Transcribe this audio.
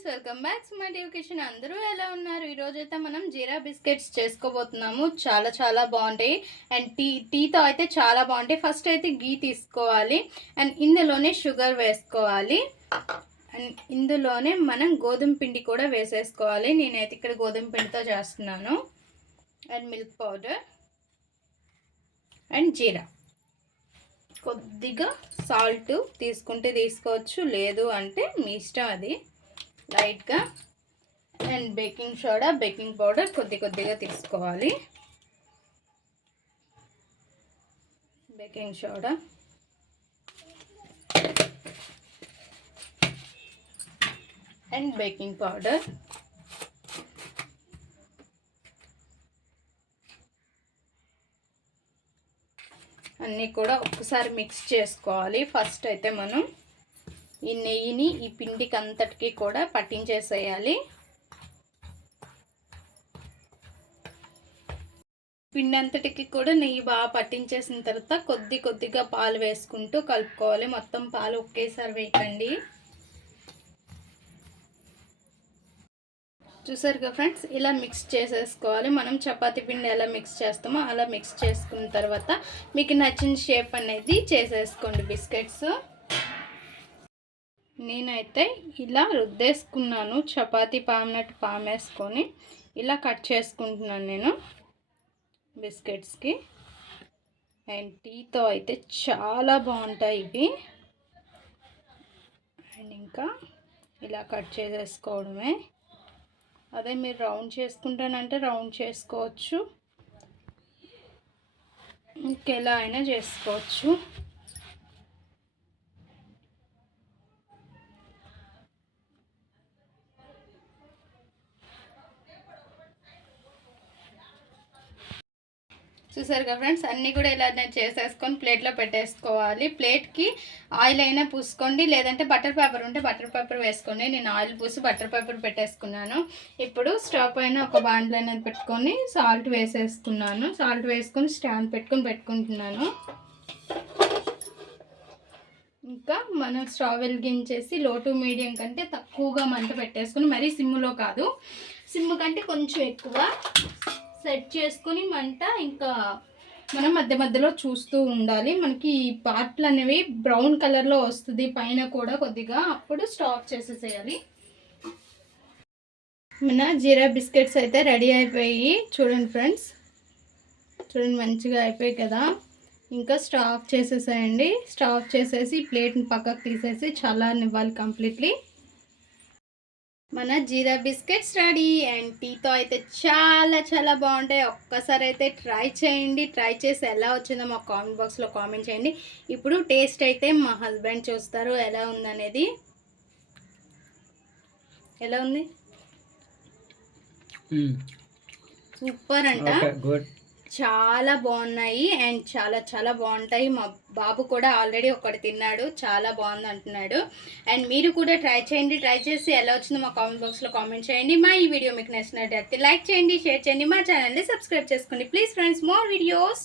Friends, welcome back to my kitchen. అందరూ ఎలా ఉన్నారు? ఈరోజు అయితే మనం జీరా బిస్కెట్స్ చేసుకోబోతున్నాము. చాలా బాగుంటాయి అండ్ టీతో అయితే చాలా బాగుంటాయి. ఫస్ట్ అయితే గీ తీసుకోవాలి అండ్ ఇందులోనే షుగర్ వేసుకోవాలి అండ్ ఇందులోనే మనం గోధుమ పిండి కూడా వేసేసుకోవాలి. నేనైతే ఇక్కడ గోధుమ పిండితో చేస్తున్నాను. అండ్ మిల్క్ పౌడర్ అండ్ జీరా, కొద్దిగా సాల్ట్ తీసుకుంటే తీసుకోవచ్చు, లేదు అంటే మీ ఇష్టం, అది లైట్గా. And baking soda, baking powder కొద్దిగా తీసుకోవాలి. Baking soda and baking powder. అన్నీ కూడా ఒక్కసారి మిక్స్ చేసుకోవాలి. ఫస్ట్ అయితే మనం ఈ నెయ్యిని ఈ పిండికి అంతటికి కూడా పట్టించేసేయాలి. పిండి అంతటికి కూడా నెయ్యి బాగా పట్టించేసిన తర్వాత కొద్దిగా పాలు వేసుకుంటూ కలుపుకోవాలి. మొత్తం పాలు ఒకేసారి వేయకండి. చూసారుగా ఫ్రెండ్స్, ఇలా మిక్స్ చేసేసుకోవాలి. మనం చపాతీ పిండి ఎలా మిక్స్ చేస్తామో అలా మిక్స్ చేసుకున్న తర్వాత మీకు నచ్చిన షేప్ అనేది చేసేసుకోండి బిస్కెట్స్. నేనైతే ఇలా రుద్దేసుకున్నాను, చపాతీ పామినట్టు పామేసుకొని ఇలా కట్ చేసుకుంటున్నాను నేను బిస్కెట్స్కి. అండ్ టీతో అయితే చాలా బాగుంటాయి ఇవి. అండ్ ఇంకా ఇలా కట్ చేసేసుకోవడమే. అదే మీరు రౌండ్ చేసుకుంటానంటే రౌండ్ చేసుకోవచ్చు, ఇంకెలా అయినా చేసుకోవచ్చు. చూసారు కదా ఫ్రెండ్స్, అన్నీ కూడా ఇలా చేసేసుకొని ప్లేట్లో పెట్టేసుకోవాలి. ప్లేట్కి ఆయిల్ అయినా పూసుకోండి, లేదంటే బటర్ పేపర్ ఉంటే బటర్ పేపర్ వేసుకోండి. నేను ఆయిల్ పూసి బటర్ పేపర్ పెట్టేసుకున్నాను. ఇప్పుడు స్టవ్ పైన ఒక బాండ్లు అనేది పెట్టుకొని సాల్ట్ వేసేసుకున్నాను. సాల్ట్ వేసుకొని స్టాండ్ పెట్టుకుంటున్నాను. ఇంకా మనం స్టవ్ వెలిగించేసి లో టు మీడియం కంటే తక్కువగా మంట పెట్టేసుకొని, మరీ సిమ్లో కాదు, సిమ్ కంటే కొంచెం ఎక్కువ సెట్ చేసుకొని మంట ఇంకా మనం మధ్యలో చూస్తూ ఉండాలి. మనకి ఈ పార్ట్లు అనేవి బ్రౌన్ కలర్లో వస్తుంది పైన కూడా కొద్దిగా, అప్పుడు స్టాప్ చేసేసేయాలి. మన జీరా బిస్కెట్స్ అయితే రెడీ అయిపోయి చూడండి ఫ్రెండ్స్, చూడండి మంచిగా అయిపోయాయి కదా. ఇంకా స్టాప్ చేసేసేయండి. స్టాప్ చేసేసి ప్లేట్ని పక్కకు తీసేసి చల్లారనివ్వాలి కంప్లీట్లీ. మన జీరా బిస్కెట్స్ రెడీ. అండ్ టీతో అయితే చాలా బాగుంటాయి. ఒక్కసారి అయితే ట్రై చేయండి. ట్రై చేసి ఎలా వచ్చిందో మా కామెంట్ బాక్స్లో కామెంట్ చేయండి. ఇప్పుడు టేస్ట్ అయితే మా హస్బెండ్ చూస్తారు ఎలా ఉందనేది. ఎలా ఉంది? సూపర్ అంట, చాలా బాగున్నాయి అండ్ చాలా బాగుంటాయి. మా బాబు కూడా ఆల్రెడీ ఒకటి తిన్నాడు, చాలా బాగుంది అంటున్నాడు. అండ్ మీరు కూడా ట్రై చేయండి. ట్రై చేసి ఎలా వచ్చిందో మా కామెంట్ బాక్స్లో కామెంట్ చేయండి. మా ఈ వీడియో మీకు నచ్చినట్లయితే లైక్ చేయండి, షేర్ చేయండి, మా ఛానల్ని సబ్స్క్రైబ్ చేసుకోండి ప్లీజ్ ఫ్రెండ్స్. More videos.